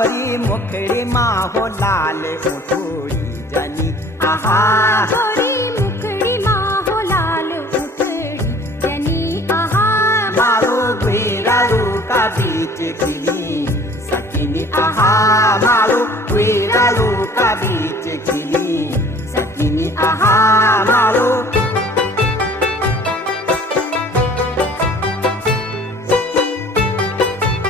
गोरी मुखड़ी माँ हो लाल उठोड़ी जनी आहा गोरी मुखड़ी माँ हो लाल उठड़ी जनी आहा मारो गुरारू का बीच खिली सकिनी आहा मारो गुरारू का बीच खिली सकिनी आहा मारो